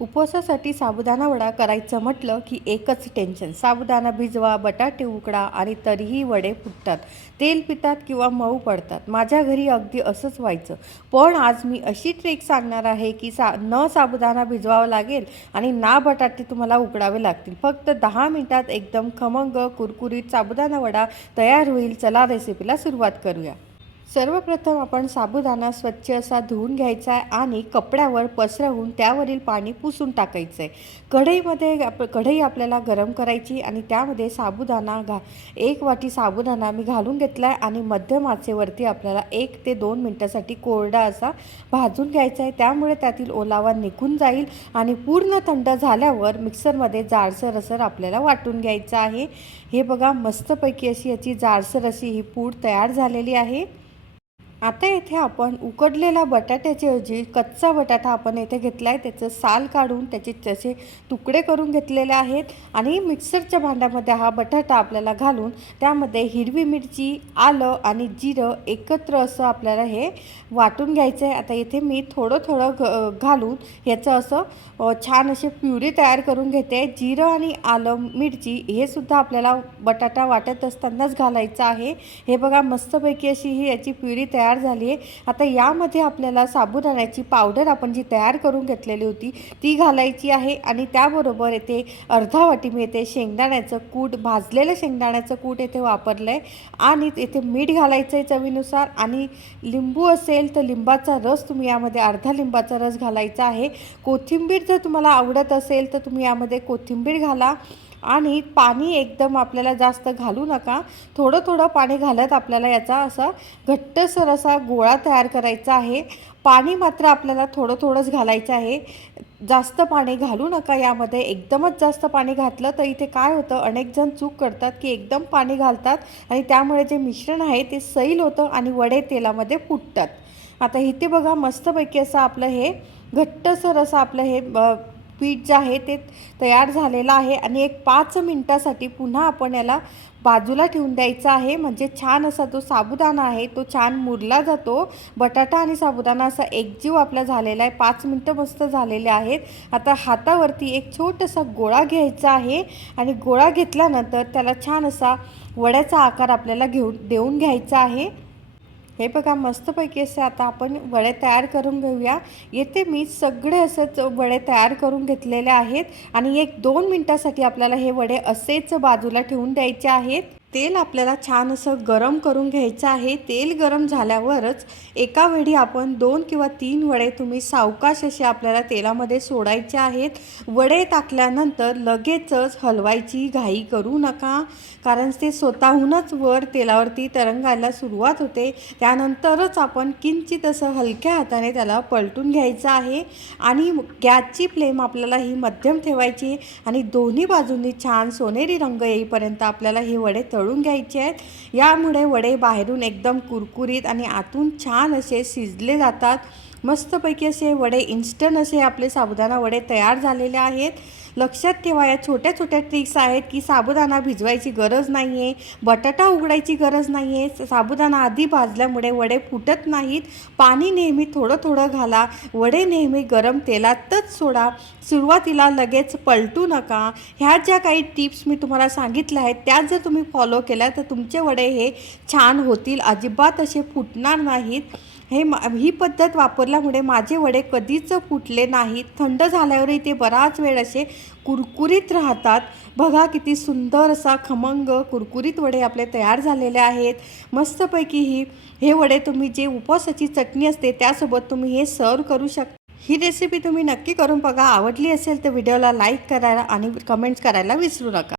उपवासासाठी साबुदाणा वडा करायचं म्हटलं की एकच टेन्शन. साबुदाणा भिजवा, बटाटे उकडा आणि तरीही वडे फुटतात, तेल पितात किंवा मऊ पडतात. माझ्या घरी अगदी असंच व्हायचं. पण आज मी अशी ट्रिक सांगणार आहे की न साबुदाणा भिजवावा लागेल आणि ना बटाटे तुम्हाला उकडावे लागतील. फक्त 10 मिनिटात एकदम खमंग कुरकुरीत साबुदाणा वडा तयार होईल. चला रेसिपीला सुरुवात करूया. सर्वप्रथम आपण साबुदाणा स्वच्छ असा धुवून घ्यायचा आहे आणि कपड्यावर पसरवून त्यावरील पाणी पुसून टाकायचं आहे. कढई आपल्याला गरम करायची आणि त्यामध्ये साबुदाणा 1 वाटी साबुदाणा मी घालून घेतला आहे आणि मध्यम आचेवरती आपल्याला 1 ते 2 मिनटासाठी कोरडा असा भाजून घ्यायचा आहे. त्यामुळे त्यातील ओलावा निघून जाईल आणि पूर्ण थंड झाल्यावर मिक्सरमध्ये जाडसर आपल्याला वाटून घ्यायचं आहे. हे बघा, मस्तपैकी अशी याची जाडसर अशी ही पूड तयार झालेली आहे. आता इथे आपण उकडलेल्या बटाट्याच्या ऐवजी कच्चा बटाटा आपण इथे घेतला आहे. त्याचं साल काढून त्याचे तसे तुकडे करून घेतलेले आहेत आणि मिक्सरच्या भांड्यामध्ये हा बटाटा आपल्याला घालून त्यामध्ये हिरवी मिरची, आलं आणि जिरं एकत्र असं आपल्याला हे वाटून घ्यायचं आहे. आता इथे मी थोडं घालून ह्याचं असं छान असे प्युरी तयार करून घेते. जिरं आणि आलं, मिरची हे सुद्धा आपल्याला बटाटा वाटत असतानाच घालायचं आहे. हे बघा, मस्तपैकी अशी ही याची प्युरी तयार झाली आहे. आता यामध्ये आपल्याला साबुदाण्याची पावडर आपण जी तयार करून घेतलेली होती ती घालायची आहे आणि त्याबरोबर येथे अर्धा वाटी मी येथे शेंगदाण्याचं कूट, भाजलेलं शेंगदाण्याचं कूट येथे वापरलं आहे आणि येथे मीठ घालायचं आहे चवीनुसार आणि लिंबू असेल तर लिंबाचा रस तुम्ही यामध्ये अर्धा लिंबाचा रस घालायचा आहे. कोथिंबीर जर तुम्हाला आवडत असेल तर तुम्ही यामध्ये कोथिंबीर घाला आणि पाणी एकदम आपल्याला जास्त घालू नका. थोडं पाणी घालत आपल्याला याचा असा घट्टसर असा गोळा तयार करायचा आहे. पाणी मात्र आपल्याला थोडंच घालायचं आहे. जास्त पाणी घालू नका यामध्ये. एकदमच जास्त पाणी घातलं तर इथे काय होतं, अनेक जण चूक करतात की एकदम पाणी घालतात आणि त्यामुळे जे मिश्रण आहे ते सैल होतं आणि वडे तेलामध्ये फुटतात. आता इथे बघा, मस्तपैकी असं आपलं हे घट्टसर असं आपलं हे पीठ जे आहे ते तयार झालेलं आहे आणि 5 मिनिटासाठी पुन्हा आपण याला बाजूला ठेवून द्यायचा आहे. म्हणजे छान असा जो साबुदाणा आहे तो छान मुरला जातो. बटाटा आणि साबुदाणा असा एकजीव आपला झालेला आहे. 5 मिनटं मस्त झालेले आहेत. आता हातावरती एक छोटासा गोळा घ्यायचा आहे आणि गोळा घेतल्यानंतर त्याला छान असा वड्याचा आकार आपल्याला देऊन घ्यायचा आहे. हे बघा, मस्तपैकी असे आता आपण वडे तयार करून घेऊया. येथे मी सगळे असंच वडे तयार करून घेतलेले आहेत आणि 1-2 मिनटासाठी आपल्याला हे वडे असेच बाजूला ठेवून द्यायचे आहेत. तेल आपल्याला छान असं गरम करून घ्यायचं आहे. तेल गरम झाल्यावरच एका वेळी आपण 2 किंवा 3 वडे तुम्ही सावकाश असे आपल्याला तेलामध्ये सोडायचे आहेत. वडे टाकल्यानंतर लगेचच हलवायची घाई करू नका, कारण ते स्वतःहूनच वर तेलावरती तरंगायला सुरुवात होते. त्यानंतरच आपण किंचित असं हलक्या हाताने त्याला पलटून घ्यायचं आहे आणि गॅसची फ्लेम आपल्याला ही मध्यम ठेवायची आणि दोन्ही बाजूंनी छान सोनेरी रंग येईपर्यंत आपल्याला हे वडे तळून घ्यायचे आहेत. यामुळे वडे बाहेरून एकदम कुरकुरीत आणि आतून छान असे शिजले जातात. मस्तपैकी असे वडे, इन्स्टंट असे आपले साबुदाणा वडे तयार झालेले आहेत. लक्षात ठेवा, या छोट्या ट्रिक्स आहेत की साबुदाणा भिजवायची गरज नाही आहे, बटाटा उघडायची गरज नाही आहे. साबुदाणा आधी भाजल्यामुळे वडे फुटत नाहीत. पाणी नेहमी थोडं घाला. वडे नेहमी गरम तेलातच सोडा. सुरुवातीला लगेच पलटू नका. ह्या ज्या काही टिप्स मी तुम्हाला सांगितल्या आहेत त्या जर तुम्ही फॉलो केल्या तर तुमचे वडे हे छान होतील, अजिबात असे फुटणार नाहीत. ही पद्धत वापरल्यामुळे माझे वडे कधीच फुटले नाहीत. थंड झाल्यावरही ते बराच वेळ असे कुरकुरीत राहतात. बघा, किती सुंदर असा खमंग कुरकुरीत वडे आपले तयार झालेले आहेत. मस्तपैकी हे वडे तुम्ही जे उपवासाची चटणी असते त्यासोबत तुम्ही हे सर्व करू शकता. ही रेसिपी तुम्ही नक्की करून बघा. आवडली असेल तर व्हिडिओला लाईक करायला आणि कमेंट्स करायला विसरू नका.